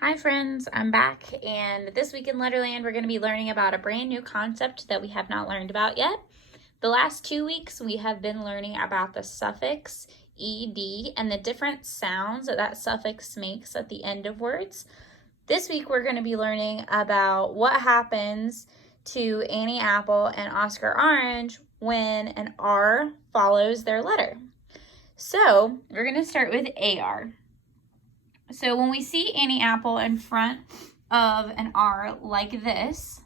Hi friends, I'm back, and this week in Letterland we're going to be learning about a brand new concept that we have not learned about yet. The last 2 weeks we have been learning about the suffix ed and the different sounds that that suffix makes at the end of words. This week we're going to be learning about what happens to Annie Apple and Oscar Orange when an R follows their letter. So we're going to start with AR. So when we see Annie Apple in front of an R like this,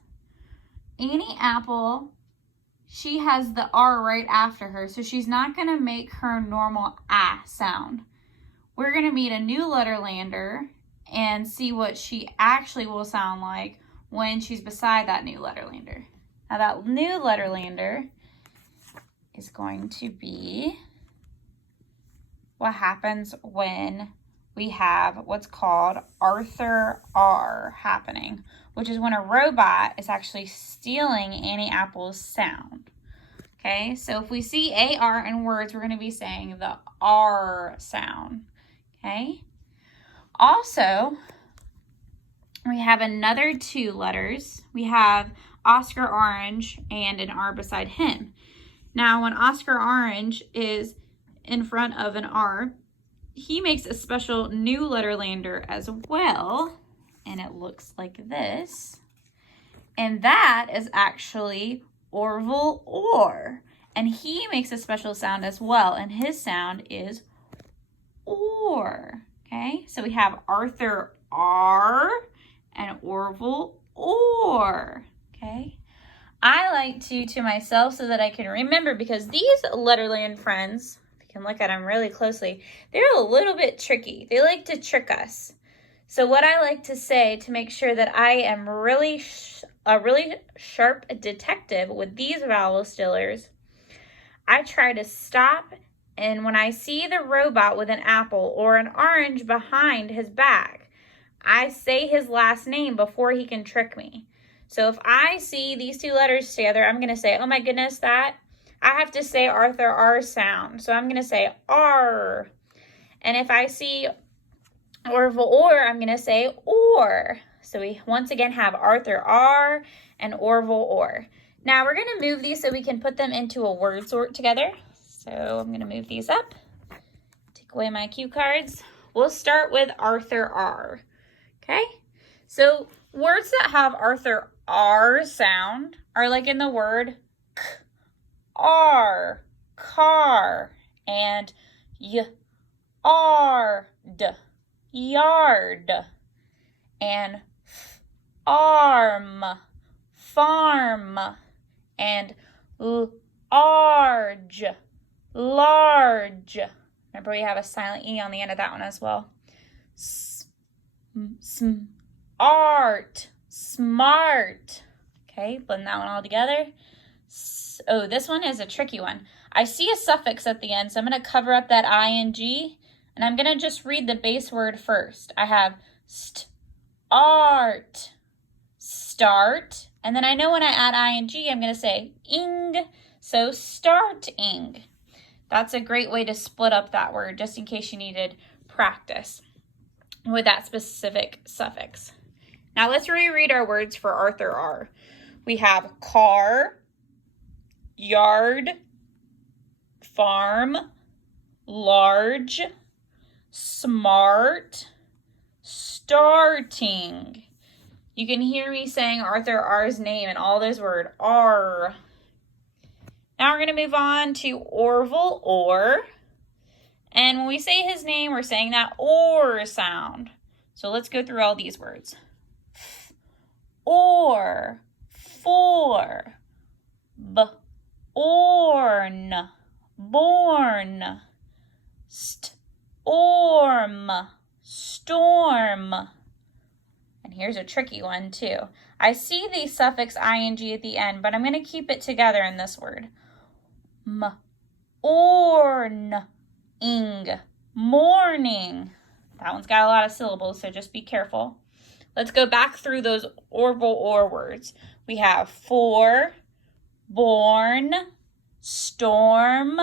Annie Apple, she has the R right after her, so she's not going to make her normal ah sound. We're going to meet a new Letterlander and see what she actually will sound like when she's beside that new Letterlander. Now that new Letterlander is going to be what happens when we have what's called Arthur R happening, which is when a robot is actually stealing Annie Apple's sound. Okay, so if we see AR in words, we're going to be saying the R sound. Okay, also, we have another 2 letters. We have Oscar Orange and an R beside him. Now, when Oscar Orange is in front of an R, he makes a special new Letterlander as well, and it looks like this. And that is actually Orville Or, and he makes a special sound as well, and his sound is Or. Okay, so we have Arthur R and Orville Or. Okay, I like to myself so that I can remember, because these Letterland friends, can look at them really closely, they're a little bit tricky. They like to trick us. So what I like to say to make sure that I am a really sharp detective with these vowel stealers, I try to stop, and when I see the robot with an apple or an orange behind his back, I say his last name before he can trick me. So if I see these 2 letters together, I'm going to say, oh my goodness, I have to say Arthur R sound. So I'm going to say R. And if I see Orville Or, I'm going to say Or. So we once again have Arthur R and Orville Or. Now we're going to move these so we can put them into a word sort together. So I'm going to move these up. Take away my cue cards. We'll start with Arthur R. Okay? So words that have Arthur R sound are like in the word k, R, car, and yard, yard, and arm, farm, and large, large. Remember, we have a silent E on the end of that one as well. Art, smart. Okay, blend that one all together. Oh, this one is a tricky one. I see a suffix at the end, so I'm going to cover up that ing, and I'm going to just read the base word first. I have art, start, and then I know when I add ing, I'm going to say ing, so starting. That's a great way to split up that word, just in case you needed practice with that specific suffix. Now let's reread our words for Arthur R. We have car, yard, farm, large, smart, starting. You can hear me saying Arthur R's name in all those words, R. Now we're going to move on to Orville Or. And when we say his name, we're saying that or sound. So let's go through all these words. Or, for, orn, born, storm, storm. And here's a tricky one too. I see the suffix ing at the end, but I'm going to keep it together in this word. Orn, morning. That one's got a lot of syllables, so just be careful. Let's go back through those Orville Or words. We have for, born, storm,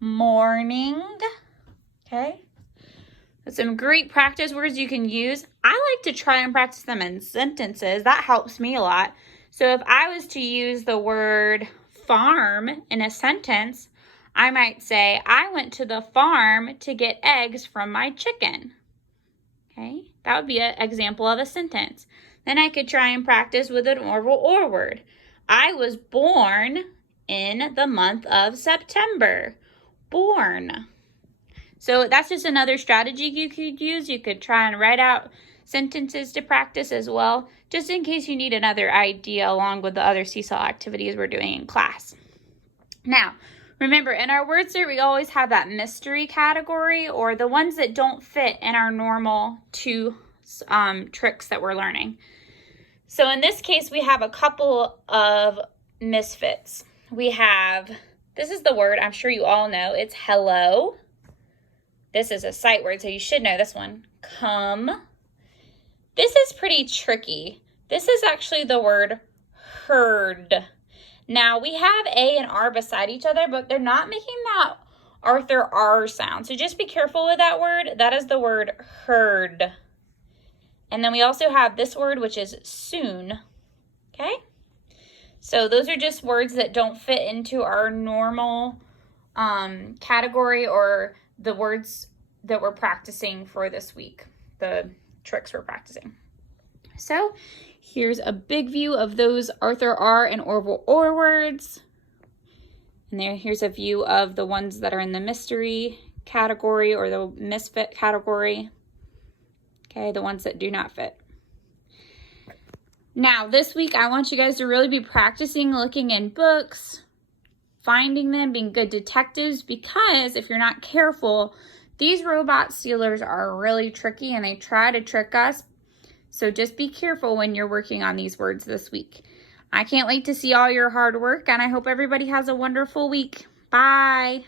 morning. Okay. Some great practice words you can use. I like to try and practice them in sentences. That helps me a lot. So if I was to use the word farm in a sentence, I might say, I went to the farm to get eggs from my chicken. Okay, that would be an example of a sentence. Then I could try and practice with an or word. I was born in the month of September. Born. So that's just another strategy you could use. You could try and write out sentences to practice as well, just in case you need another idea along with the other seesaw activities we're doing in class. Now, remember, in our word search, we always have that mystery category, or the ones that don't fit in our normal two tricks that we're learning. So in this case, we have a couple of misfits. We have, this is the word I'm sure you all know, it's hello. This is a sight word, so you should know this one. Come. This is pretty tricky. This is actually the word heard. Now, we have A and R beside each other, but they're not making that Arthur R sound. So just be careful with that word. That is the word heard. And then we also have this word, which is soon. Okay? So those are just words that don't fit into our normal category, or the words that we're practicing for this week, the tricks we're practicing. So here's a big view of those Arthur R and Orville Or words. And here's a view of the ones that are in the mystery category or the misfit category. Okay, the ones that do not fit. Now, this week, I want you guys to really be practicing looking in books, finding them, being good detectives, because if you're not careful, these robot stealers are really tricky and they try to trick us. So just be careful when you're working on these words this week. I can't wait to see all your hard work, and I hope everybody has a wonderful week. Bye.